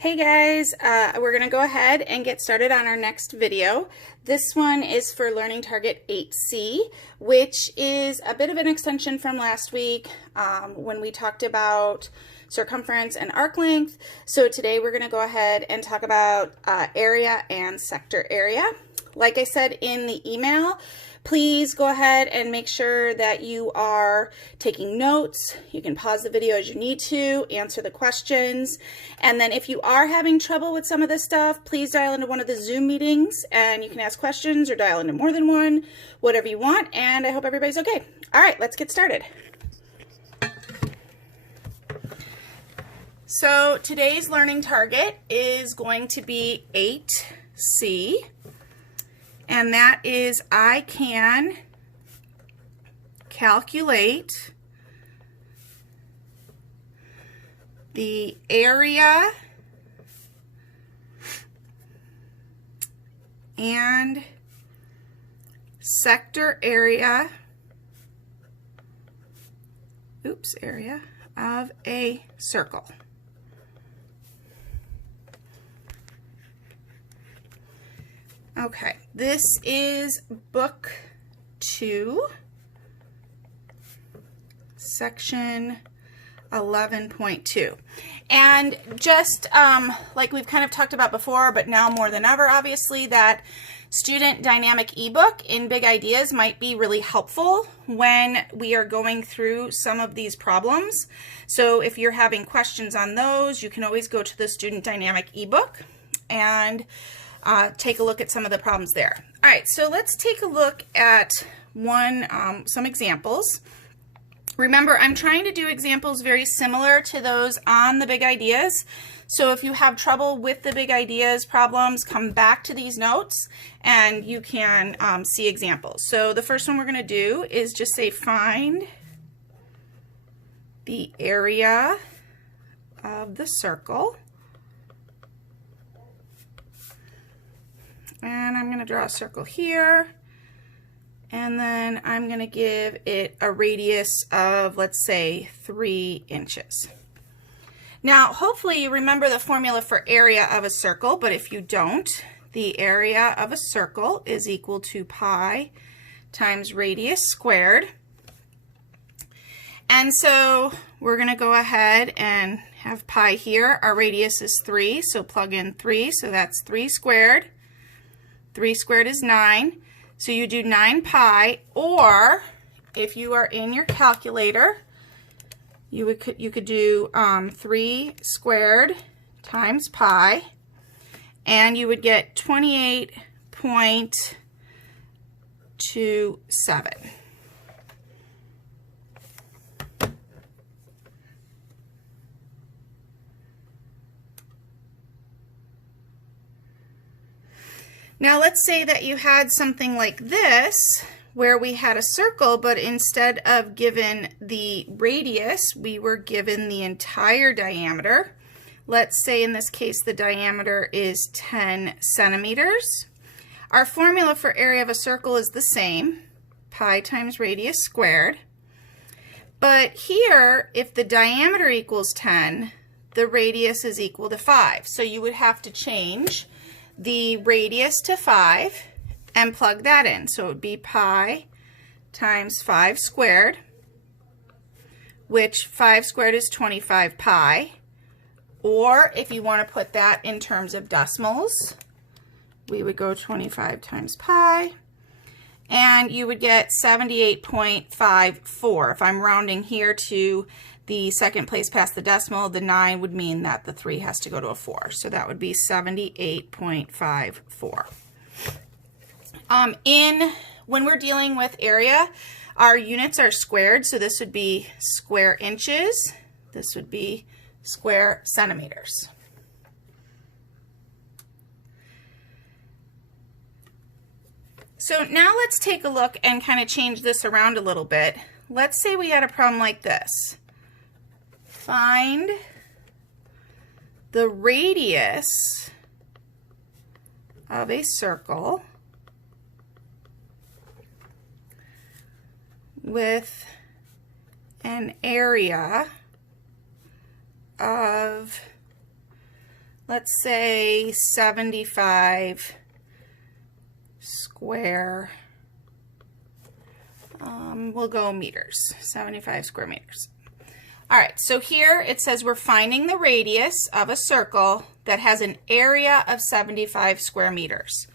Hey guys, we're going to go ahead and get started on our next video. This one is for Learning Target 8C, which is a bit of an extension from last week when we talked about circumference and arc length. So today we're going to go ahead and talk about area and sector area. Like I said in the email, please go ahead and make sure that you are taking notes. You can pause the video as you need to, answer the questions. And then if you are having trouble with some of this stuff, please dial into one of the Zoom meetings and you can ask questions or dial into more than one, whatever you want. And I hope everybody's okay. All right, let's get started. So today's learning target is going to be 8C. And that is I can calculate the area and sector area, area of a circle. Okay, this is book 2, section 11.2. And just like we've kind of talked about before, but now more than ever, obviously, that student dynamic ebook in Big Ideas might be really helpful when we are going through some of these problems. So if you're having questions on those, you can always go to the student dynamic ebook and take a look at some of the problems there. All right, so let's take a look at some examples. Remember, I'm trying to do examples very similar to those on the Big Ideas. So if you have trouble with the Big Ideas problems, come back to these notes and you can see examples. So the first one we're going to do is just say find the area of the circle. And I'm going to draw a circle here, and then I'm going to give it a radius of, let's say, 3 inches. Now, hopefully you remember the formula for area of a circle, but if you don't, the area of a circle is equal to pi times radius squared. And so we're going to go ahead and have pi here. Our radius is 3, so plug in 3, so that's 3 squared. 3 squared is 9, so you do 9 pi, or if you are in your calculator, you could do 3 squared times pi, and you would get 28.27. Now let's say that you had something like this, where we had a circle, but instead of given the radius, we were given the entire diameter. Let's say in this case the diameter is 10 centimeters. Our formula for area of a circle is the same, pi times radius squared. But here, if the diameter equals 10, the radius is equal to 5. So you would have to change the radius to 5 and plug that in. So it would be pi times 5 squared, which 5 squared is 25 pi. Or if you want to put that in terms of decimals, we would go 25 times pi, and you would get 78.54. If I'm rounding here to the second place past the decimal, the 9 would mean that the 3 has to go to a 4. So that would be 78.54. When we're dealing with area, our units are squared. So this would be square inches. This would be square centimeters. So now let's take a look and kind of change this around a little bit. Let's say we had a problem like this. Find the radius of a circle with an area of, let's say 75 square, we'll go meters, 75 square meters. All right, so here it says we're finding the radius of a circle that has an area of 75 square meters.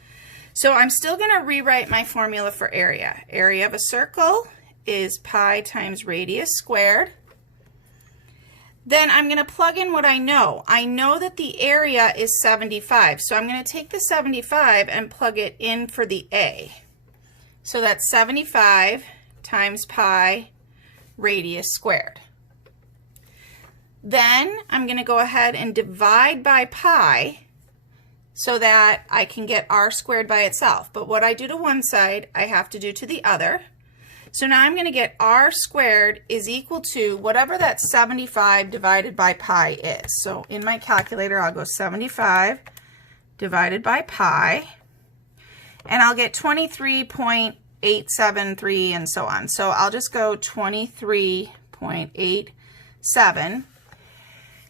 So I'm still going to rewrite my formula for area. Area of a circle is pi times radius squared. Then I'm going to plug in what I know. I know that the area is 75, so I'm going to take the 75 and plug it in for the A. So that's 75 times pi radius squared. Then I'm going to go ahead and divide by pi so that I can get r squared by itself. But what I do to one side, I have to do to the other. So now I'm going to get r squared is equal to whatever that 75 divided by pi is. So in my calculator, I'll go 75 divided by pi, and I'll get 23.873 and so on. So I'll just go 23.87.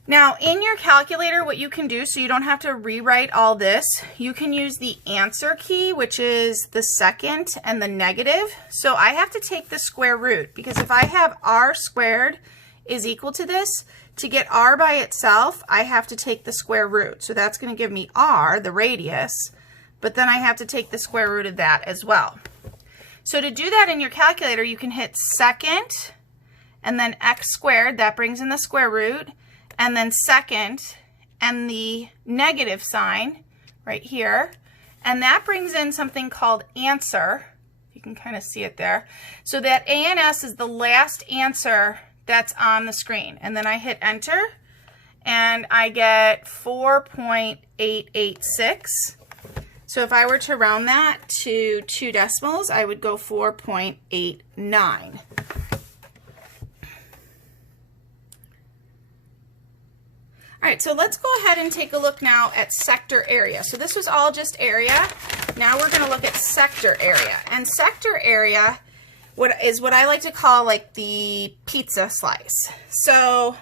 Now, in your calculator, what you can do, so you don't have to rewrite all this, you can use the answer key, which is the second and the negative. So I have to take the square root, because if I have r squared is equal to this, to get r by itself, I have to take the square root. So that's going to give me r, the radius, but then I have to take the square root of that as well. So to do that in your calculator, you can hit second and then x squared, that brings in the square root, and then second and the negative sign right here, and that brings in something called answer. You can kind of see it there. So that A and S is the last answer that's on the screen, and then I hit enter and I get 4.886. So if I were to round that to 2 decimals, I would go 4.89. All right, so let's go ahead and take a look now at sector area. So this was all just area. Now we're going to look at sector area. And sector area is what I like to call like the pizza slice. So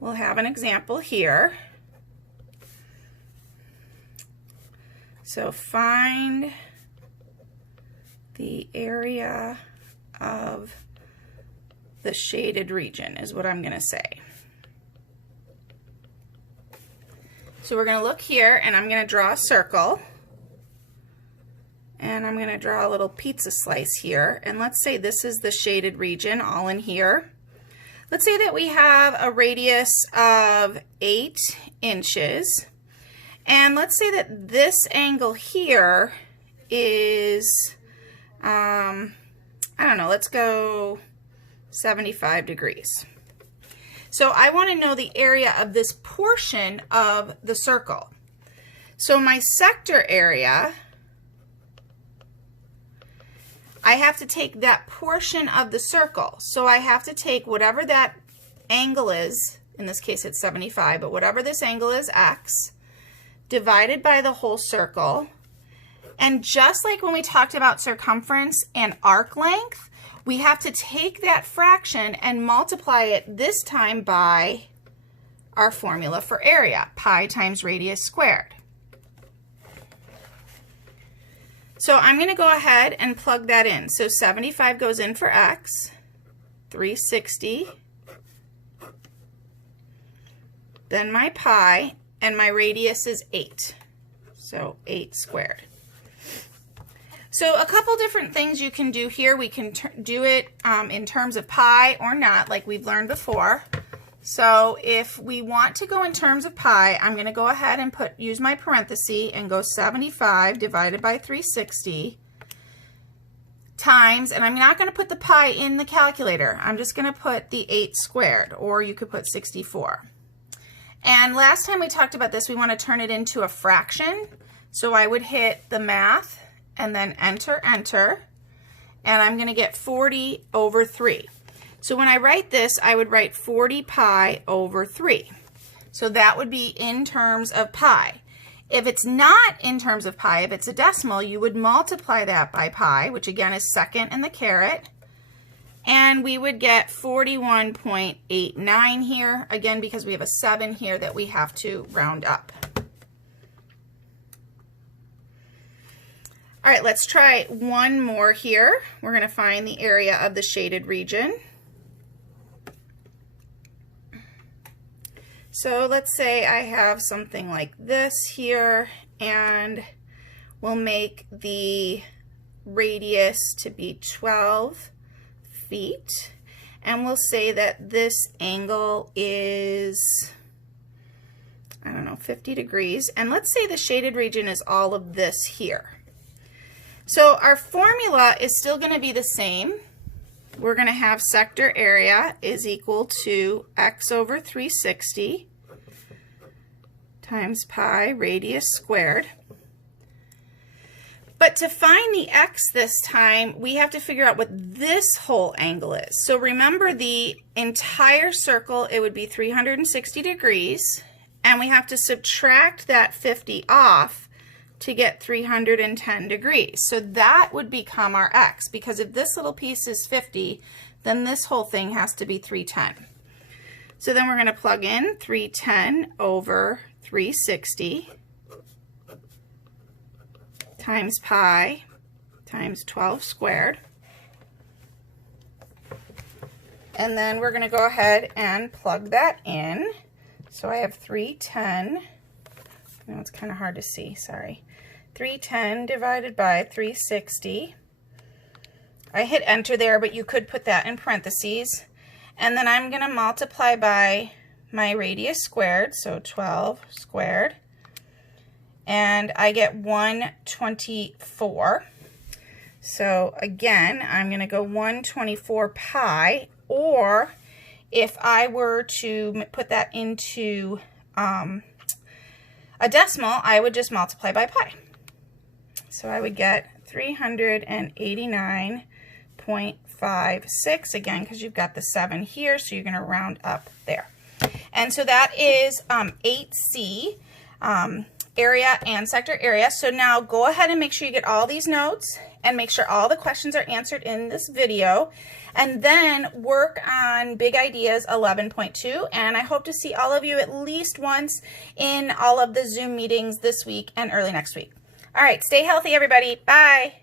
we'll have an example here. So find the area of the shaded region is what I'm going to say. So we're going to look here, and I'm going to draw a circle, and I'm going to draw a little pizza slice here, and let's say this is the shaded region all in here. Let's say that we have a radius of 8 inches, and let's say that this angle here is, I don't know, let's go 75 degrees. So I want to know the area of this portion of the circle. So my sector area, I have to take that portion of the circle. So I have to take whatever that angle is, in this case it's 75, but whatever this angle is, x, divided by the whole circle. And just like when we talked about circumference and arc length, we have to take that fraction and multiply it this time by our formula for area, pi times radius squared. So I'm going to go ahead and plug that in. So 75 goes in for x, 360, then my pi, and my radius is 8, so 8 squared. So a couple different things you can do here. We can do it in terms of pi or not, like we've learned before. So if we want to go in terms of pi, I'm going to go ahead and use my parenthesis and go 75 divided by 360 times, and I'm not going to put the pi in the calculator. I'm just going to put the 8 squared, or you could put 64. And last time we talked about this, we want to turn it into a fraction. So I would hit the math and then enter, enter, and I'm going to get 40 over 3. So when I write this, I would write 40 pi over 3. So that would be in terms of pi. If it's not in terms of pi, if it's a decimal, you would multiply that by pi, which again is second and the caret, and we would get 41.89 here, again, because we have a 7 here that we have to round up. All right, let's try one more here. We're going to find the area of the shaded region. So let's say I have something like this here, and we'll make the radius to be 12 feet, and we'll say that this angle is, I don't know, 50 degrees, and let's say the shaded region is all of this here. So our formula is still going to be the same. We're going to have sector area is equal to x over 360 times pi radius squared. But to find the x this time, we have to figure out what this whole angle is. So remember, the entire circle, it would be 360 degrees, and we have to subtract that 50 off to get 310 degrees. So that would become our x, because if this little piece is 50, then this whole thing has to be 310. So then we're going to plug in 310 over 360 times pi times 12 squared. And then we're going to go ahead and plug that in. So I have 310, no, it's kind of hard to see, sorry. 310 divided by 360. I hit enter there, but you could put that in parentheses. And then I'm going to multiply by my radius squared, so 12 squared. And I get 124. So again, I'm going to go 124 pi, or if I were to put that into a decimal, I would just multiply by pi. So I would get 389.56, again, because you've got the 7 here, so you're going to round up there. And so that is 8C, area and sector area. So now go ahead and make sure you get all these notes and make sure all the questions are answered in this video, and then work on Big Ideas 11.2, and I hope to see all of you at least once in all of the Zoom meetings this week and early next week. All right, stay healthy, everybody. Bye.